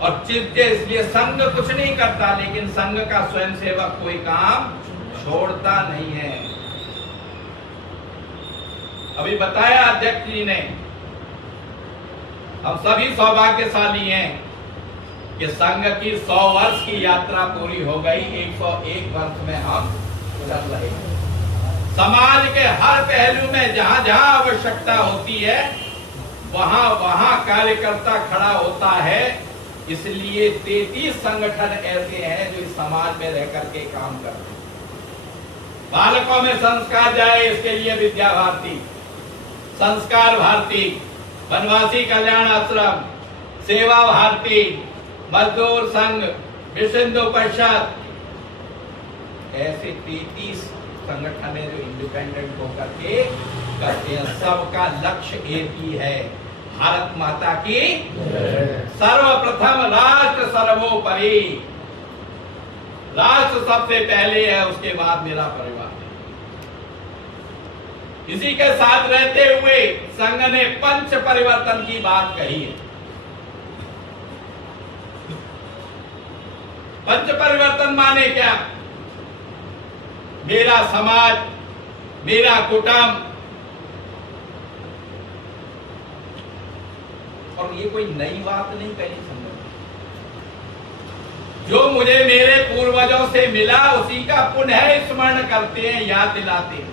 और चित्त इसलिए संघ कुछ नहीं करता, लेकिन संघ का स्वयंसेवक कोई काम छोड़ता नहीं है। अभी बताया अध्यक्ष जी ने, हम सभी सौभाग्यशाली हैं कि संघ की 100 वर्ष की यात्रा पूरी हो गई। 101 वर्ष में हम चल रहे हैं। समाज के हर पहलू में जहां जहां आवश्यकता होती है वहां वहां कार्यकर्ता खड़ा होता है। इसलिए 33 संगठन ऐसे हैं जो इस समाज में रह करके काम करते हैं। बालकों में संस्कार जाए, इसके लिए विद्या भारती, संस्कार भारती, वनवासी कल्याण आश्रम, सेवा भारती, मजदूर संघ, विश्व हिंदू परिषद, ऐसे 33 संगठन है जो इंडिपेंडेंट होकर के करते हैं। सबका लक्ष्य एक ही है, भारत माता की सर्वप्रथम, राष्ट्र सर्वोपरि। राष्ट्र सबसे पहले है, उसके बाद मेरा परिवार। इसी के साथ रहते हुए संघ ने पंच परिवर्तन की बात कही है। पंच परिवर्तन माने क्या? मेरा समाज, मेरा कुटुंब, और ये कोई नई बात नहीं कही संघ ने। जो मुझे मेरे पूर्वजों से मिला उसी का पुनः स्मरण करते हैं, याद दिलाते हैं।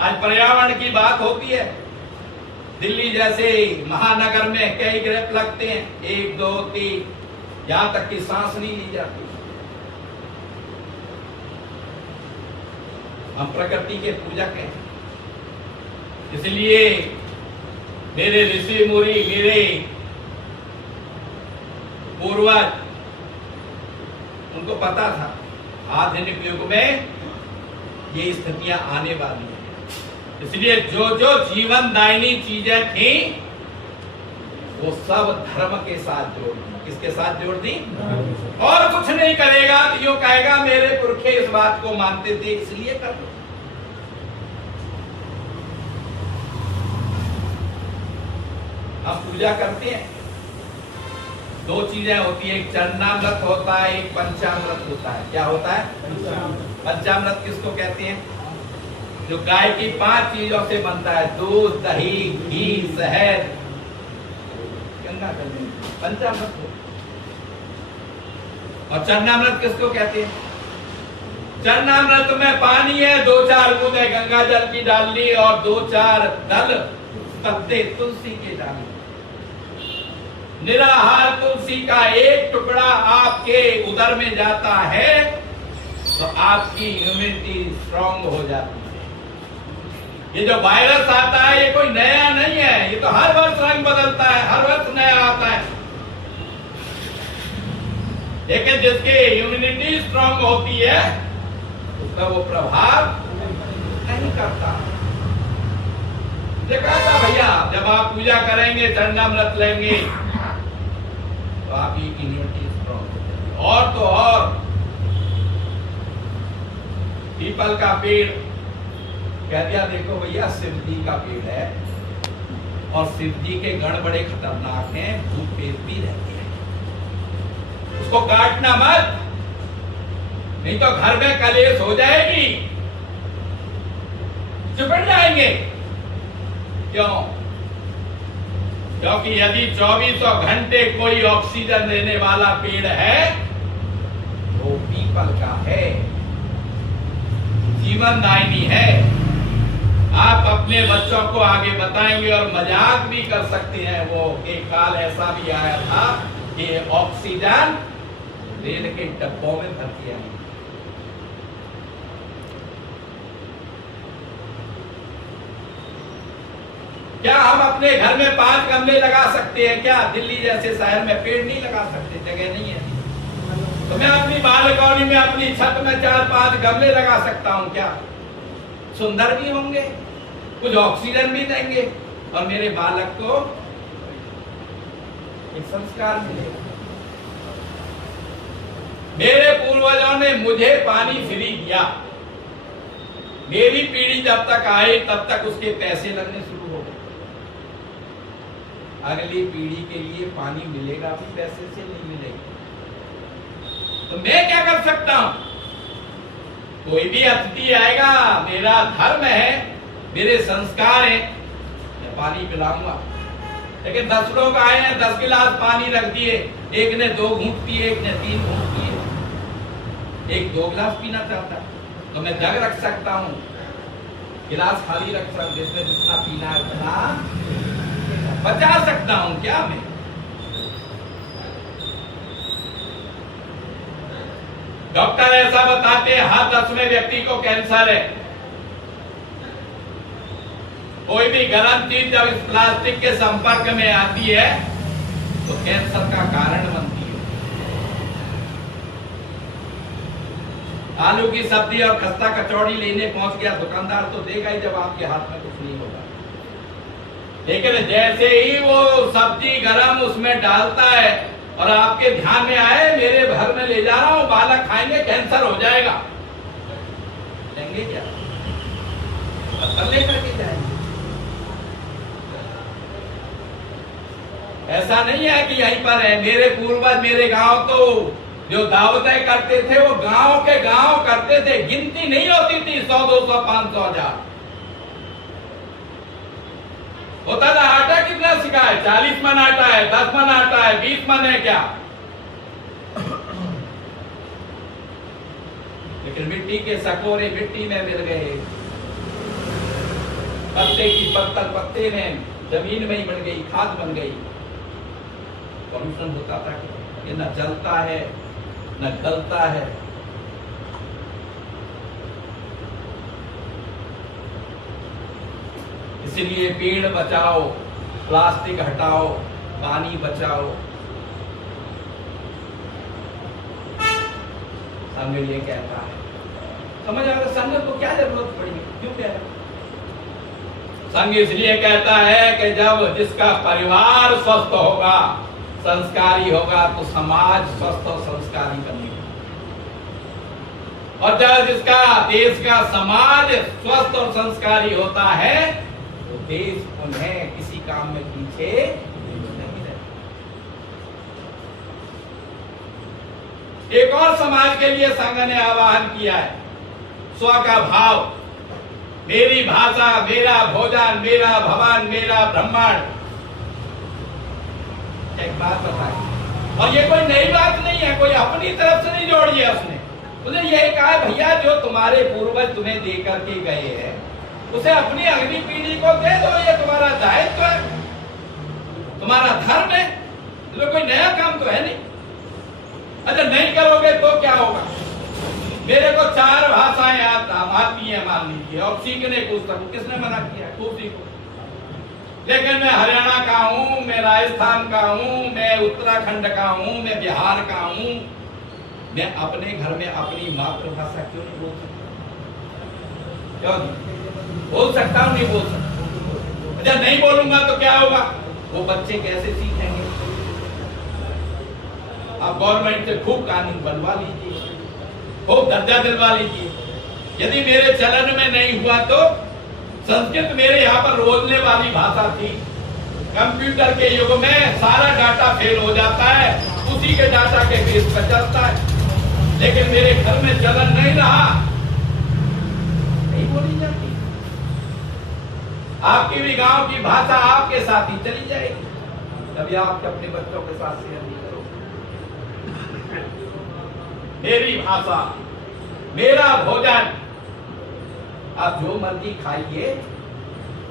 आज पर्यावरण की बात होती है, दिल्ली जैसे महानगर में कई ग्रेप लगते हैं, 1, 2, 3, यहां तक कि सांस नहीं ली जाती। हम प्रकृति के पूजक हैं, इसलिए मेरे ऋषि मुनि, मेरे पूर्वज, उनको पता था आधुनिक युग में ये स्थितियां आने वाली हैं। इसलिए जो जो जीवन दायिनी चीजें थी वो सब धर्म के साथ जोड़ दी। किसके साथ जोड़ दी? और कुछ नहीं करेगा तो यूं कहेगा मेरे पुरखे इस बात को मानते थे इसलिए कर लो। हम पूजा करते हैं, 2 चीजें होती है, एक चरणामृत होता है, एक पंचामृत होता है। क्या होता है? पंचामृत किसको कहते हैं? जो गाय की 5 चीजों से बनता है, दूध, दही, घी, शहद, गंगा जल, पंचामृत हो। और चरणामृत किसको कहते हैं? चरणामृत में पानी है, 2-4 बूंदे गंगा जल की डाल ली और 2-4 दल पत्ते तुलसी के डाल ली। निराहार तुलसी का एक टुकड़ा आपके उदर में जाता है तो आपकी इम्यूनिटी स्ट्रांग हो जाती है। ये जो वायरस आता है ये कोई नया नहीं है, ये तो हर वर्ष रंग बदलता है, हर वर्ष नया आता है, लेकिन जिसकी इम्यूनिटी स्ट्रांग होती है उसका वो प्रभाव नहीं करता। देखा था भैया, जब आप पूजा करेंगे, चरणामृत लेंगे तो आपकी इम्यूनिटी स्ट्रांग हो जाएगी। और तो और पीपल का पेड़ कह दिया, देखो भैया शिव जी का पेड़ है और शिव जी के गण बड़े खतरनाक हैं, भूत पेड़ भी रहते हैं, उसको काटना मत, नहीं तो घर में कलेश हो जाएगी, चिपट जाएंगे। क्यों? क्योंकि यदि 2400 घंटे कोई ऑक्सीजन देने वाला पेड़ है वो पीपल का है, जीवनदायिनी है। आप अपने बच्चों को आगे बताएंगे और मजाक भी कर सकते हैं। वो एक काल ऐसा भी आया था कि ऑक्सीजन रेल के डब्बों में भर दिया गया। क्या हम अपने घर में 5 गमले लगा सकते हैं? क्या दिल्ली जैसे शहर में पेड़ नहीं लगा सकते? जगह नहीं है तो मैं अपनी बालकनी में, अपनी छत में 4-5 गमले लगा सकता हूं। क्या सुंदर भी होंगे, कुछ ऑक्सीजन भी देंगे और मेरे बालक को एक संस्कार मिलेगा। मेरे पूर्वजों ने मुझे पानी फ्री दिया, मेरी पीढ़ी जब तक आई तब तक उसके पैसे लगने शुरू हो गए। अगली पीढ़ी के लिए पानी मिलेगा भी, पैसे से नहीं मिलेगा। तो मैं क्या कर सकता हूं? कोई भी अतिथि आएगा, मेरा धर्म है, मेरे संस्कार हैं, मैं पानी पिलाऊंगा। लेकिन 10 लोग आए हैं, 10 गिलास पानी रख दिए, एक ने 2 घूंट पिए, एक ने 3 घूंट पिए, एक 2 गिलास पीना चाहता है, तो मैं जग रख सकता हूं, गिलास खाली रख सकता हूं, जिसमें जितना पीना है उतना बचा सकता हूं क्या मैं? डॉक्टर ऐसा बताते हैं हर 10वें व्यक्ति को कैंसर है। कोई भी गर्म चीज जब इस प्लास्टिक के संपर्क में आती है तो कैंसर का कारण बनती है। आलू की सब्जी और खस्ता कचौड़ी लेने पहुंच गया दुकानदार, तो देगा ही जब आपके हाथ में कुछ नहीं होगा। लेकिन जैसे ही वो सब्जी गरम उसमें डालता है और आपके ध्यान में आए, मेरे घर में ले जा रहा हूं, बालक खाएंगे, कैंसर हो जाएगा, लेंगे क्या? पत्थर लेकर के जाएंगे। ऐसा नहीं है कि यहीं पर है। मेरे पूर्वज, मेरे गांव तो जो दावतें करते थे वो गांव के गांव करते थे, गिनती नहीं होती थी 100, 200, 500, 1000 होता था। आटा कितना सिका है? 40 मन आटा है, 10 मन आटा है, 20 मन है क्या? लेकिन मिट्टी के सकोरे मिट्टी में मिल गए, पत्ते की पत्तल पत्ते में, जमीन में ही बन गई, खाद बन गई। पॉल्यूशन होता था कि ये न जलता है न गलता है। इसलिए पेड़ बचाओ, प्लास्टिक हटाओ, पानी बचाओ। संघ ये कहता है, समझ आ रहा? संघ को क्या जरूरत पड़ी, क्यों कह रहा? संघ इसलिए कहता है कि जब जिसका परिवार स्वस्थ होगा, संस्कारी होगा, तो समाज स्वस्थ और संस्कारी बनेगा। और जब जिसका देश का समाज स्वस्थ और संस्कारी होता है तो देश उन्हें किसी काम में पीछे नहीं रहता। एक और समाज के लिए संघ ने आह्वान किया है, स्व का भाव, मेरी भाषा, मेरा भोजन, मेरा भवन, मेरा ब्रह्मांड। एक बात बताइए, और ये कोई नई बात नहीं है, कोई अपनी तरफ से नहीं जोड़ी है उसने। उसने यही कहा, भैया जो तुम्हारे पूर्वज तुम्हें दे करके गए हैं उसे अपनी अगली पीढ़ी को दे दो, ये तुम्हारा दायित्व है, तुम्हारा धर्म है, तो कोई नया काम तो है नहीं। अच्छा नहीं करोगे तो क्या होगा? मेरे को 4 भाषाएं आती है मान लीजिए, और सीखने को सकूं, किसने मना किया? खूब सीखो। लेकिन मैं हरियाणा का हूं, मैं राजस्थान का हूं, मैं उत्तराखंड का हूं, मैं बिहार का हूं, मैं अपने घर में अपनी मातृभाषा क्यों नहीं बोल सकता? क्यों नहीं बोल सकता हूं? नहीं बोल सकता। अच्छा नहीं बोलूंगा तो क्या होगा? वो बच्चे कैसे सीखेंगे? आप गवर्नमेंट से खूब कानून बनवा लीजिए, खूब दर्जा दिलवा लीजिए। यदि मेरे चलन में नहीं हुआ तो संस्कृत मेरे यहाँ पर रोजने वाली भाषा थी। कंप्यूटर के युग में सारा डाटा फेल हो जाता है, उसी के डाटा के बेस पर चलता है। लेकिन मेरे घर में चलन नहीं रहा, नहीं बोली जाती। आपकी भी गांव की भाषा आपके साथ ही चली जाएगी, तभी आप अपने बच्चों के साथ शेयर नहीं करोगे। मेरी भाषा, मेरा भोजन, आप जो मर्जी खाइए,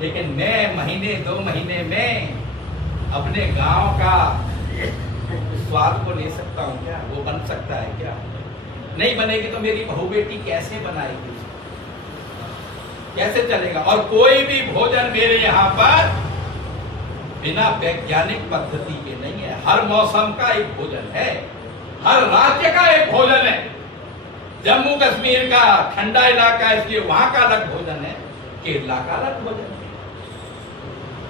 लेकिन मैं महीने 2 महीने में अपने गांव का स्वाद को ले सकता हूं क्या? वो बन सकता है क्या? नहीं बनेगी तो मेरी बहू बेटी कैसे बनाएगी? कैसे चलेगा? और कोई भी भोजन मेरे यहाँ पर बिना वैज्ञानिक पद्धति के नहीं है। हर मौसम का एक भोजन है, हर राज्य का एक भोजन है। जम्मू कश्मीर का ठंडा इलाका है इसलिए वहां का अलग भोजन है, केरला का अलग भोजन है,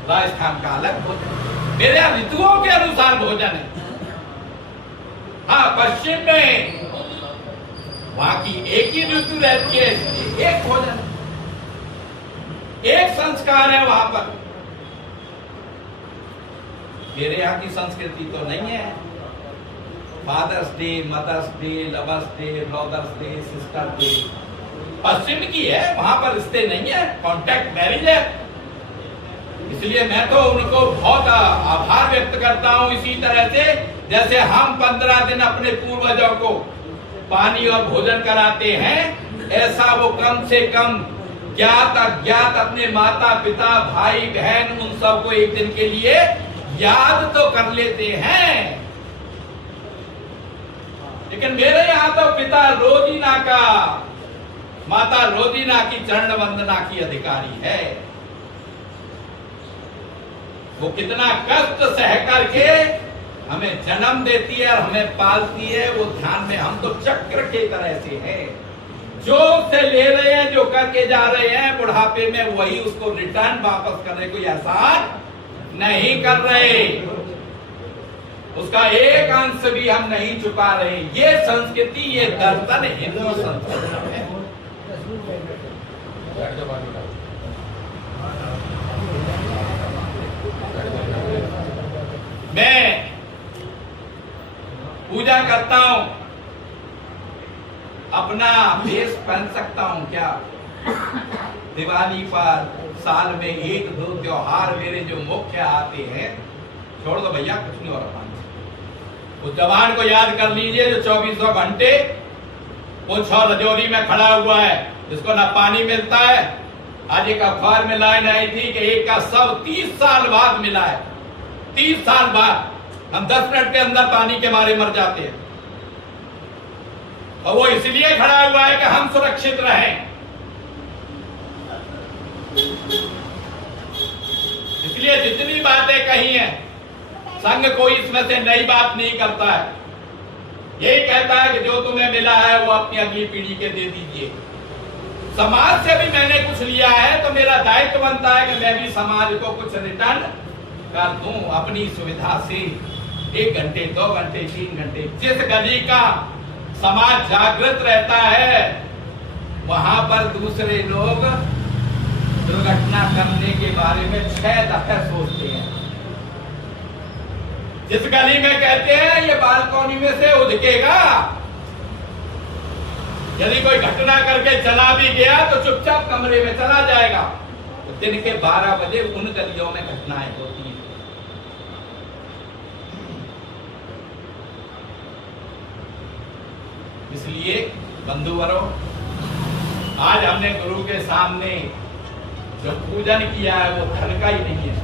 राजस्थान का अलग भोजन है। मेरे यहाँ ऋतुओं के अनुसार भोजन है। हाँ, पश्चिम में वहां की एक ही ऋतु रहती है, इसलिए एक भोजन है, एक संस्कार है वहां पर। मेरे यहाँ की संस्कृति तो नहीं है। Father's day, mother's day, lover's day, brother's day, sister day पश्चिम की है, वहां पर रिश्ते नहीं है, कॉन्टैक्ट मैरिज है। इसलिए मैं तो उनको बहुत आभार व्यक्त करता हूं। इसी तरह से जैसे हम 15 दिन अपने पूर्वजों को पानी और भोजन कराते हैं, ऐसा वो कम से कम ज्ञात अज्ञात अपने माता पिता भाई बहन उन सबको एक दिन के लिए याद तो कर लेते हैं। लेकिन मेरे यहाँ तो पिता रोजीना का, माता रोजीना की चरण वंदना की अधिकारी है। वो कितना कष्ट सह करके हमें जन्म देती है और हमें पालती है, वो ध्यान में हम तो चक्र के तरह से हैं। जो से ले रहे हैं, जो करके जा रहे हैं, बुढ़ापे में वही उसको रिटर्न वापस करने को आसान नहीं कर रहे। उसका एक अंश भी हम नहीं चुका रहे। ये संस्कृति, ये दर्शन हिंदू संस्कृति है। मैं पूजा करता हूं, अपना वेश पहन सकता हूं क्या? दिवाली पर साल में एक दो त्योहार मेरे जो मुख्य आते हैं, छोड़ दो भैया, कुछ नहीं हो रहा। उस जवान को याद कर लीजिए जो 2400 घंटे पुंछ और रजौरी में खड़ा हुआ है, जिसको ना पानी मिलता है। आज एक अखबार में लाइन आई थी कि एक का शव 30 साल बाद मिला है। 30 साल बाद हम 10 मिनट के अंदर पानी के मारे मर जाते हैं, और वो इसलिए खड़ा हुआ है कि हम सुरक्षित रहें। इसलिए जितनी बातें कही हैं, संघ कोई इसमें से नई बात नहीं करता है। यही कहता है कि जो तुम्हें मिला है वो अपनी अगली पीढ़ी के दे दीजिए। समाज से भी मैंने कुछ लिया है तो मेरा दायित्व बनता है कि मैं भी समाज को कुछ रिटर्न कर दूं अपनी सुविधा से। 1 घंटे, 2 घंटे, 3 घंटे, जिस गली का समाज जागृत रहता है, वहां पर दूसरे लोग दुर्घटना करने के बारे में 6 दफे सोचते हैं। जिस गली में कहते हैं ये बालकनी में से उधकेगा, यदि कोई घटना करके चला भी गया तो चुपचाप कमरे में चला जाएगा, तो दिन के 12 बजे उन गलियों में घटनाएं होती हैं। इसलिए बंधुवरों, आज हमने गुरु के सामने जो पूजन किया है वो धन का ही नहीं है,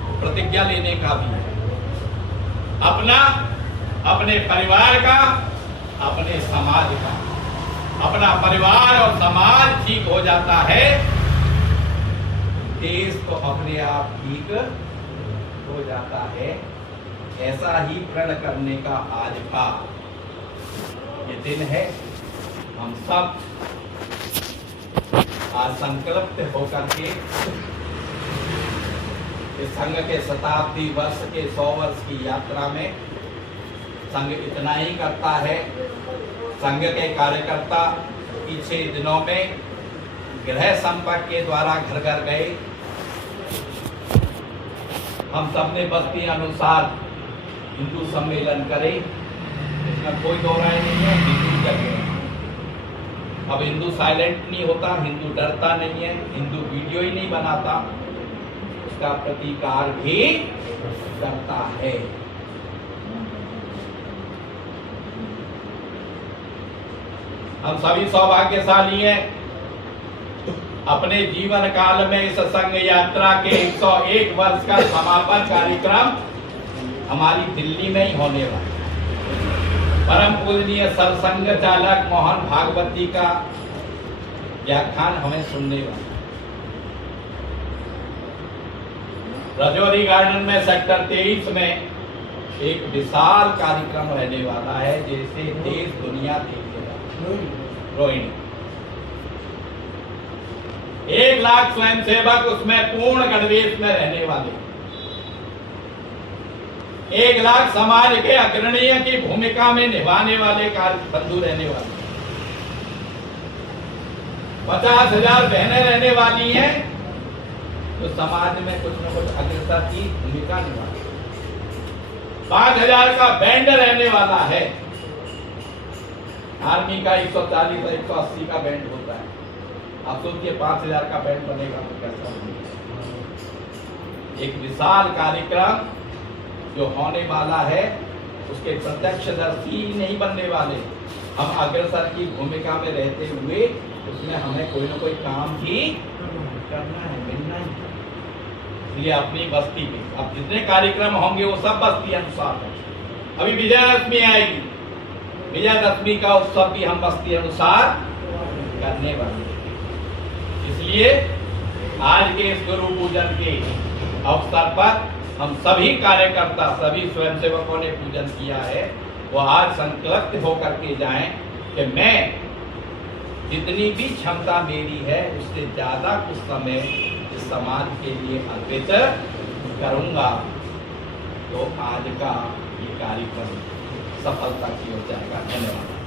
वो प्रतिज्ञा लेने का भी है। अपना, अपने परिवार का, अपने समाज का। अपना परिवार और समाज ठीक हो जाता है, देश तो अपने आप ठीक हो जाता है। ऐसा ही प्रण करने का आज का ये दिन है। हम सब आज संकल्प होकर के इस संघ के शताब्दी वर्ष के 100 वर्ष की यात्रा में, संघ इतना ही करता है। संघ के कार्यकर्ता पीछे दिनों में गृह संपर्क के द्वारा घर घर गए। हम सबने बस्ती अनुसार हिंदू सम्मेलन करे, इसमें कोई दो राय नहीं है। हिंदू जगह, अब हिंदू साइलेंट नहीं होता, हिंदू डरता नहीं है, हिंदू वीडियो ही नहीं बनाता, उसका प्रतिकार भी करता है। हम सभी सौभाग्यशाली हैं, अपने जीवन काल में इस संघ यात्रा के 101 वर्ष का समापन कार्यक्रम हमारी दिल्ली में ही होने वाला है। परम पूजनीय सरसंघ चालक मोहन भागवत जी का व्याख्यान हमें सुनने वाला। रजौरी गार्डन में सेक्टर 23 में एक विशाल कार्यक्रम रहने वाला है, जैसे देश दुनिया देखेगा। रोहिणी 1 लाख स्वयंसेवक उसमें पूर्ण गणवेश में रहने वाले, 1 लाख समाज के अग्रणीय की भूमिका में निभाने वाले बंधु रहने वाले, 50,000 बहनें रहने वाली हैं, तो समाज में कुछ न कुछ अग्रसर की भूमिका निभाए। 5000 का बैंड रहने वाला है। आर्मी का 140 या 180 का बैंड होता है। आप सोचिए 5000 का बैंड बनेगा तो कैसा होगा। एक विशाल कार्यक्रम जो होने वाला है, उसके प्रत्यक्षदर्शी नहीं बनने वाले हम, अग्रसर की भूमिका में रहते हुए उसमें हमें कोई ना कोई काम ही करना है, मिलना है। इसलिए अपनी बस्ती में अब जितने कार्यक्रम होंगे वो सब बस्ती अनुसार है। अभी विजयादशमी आएगी, विजयादशमी का उत्सव भी हम बस्ती अनुसार करने वाले हैं। इसलिए आज के इस गुरु पूजन के अवसर पर हम सभी कार्यकर्ता, सभी स्वयंसेवकों ने पूजन किया है, वो आज संकल्प होकर के जाएं कि मैं जितनी भी क्षमता मेरी है उससे ज्यादा कुछ समय इस समाज के लिए अर्पित करूंगा, तो आज का ये कार्यक्रम सफलता की ओर जाएगा। धन्यवाद।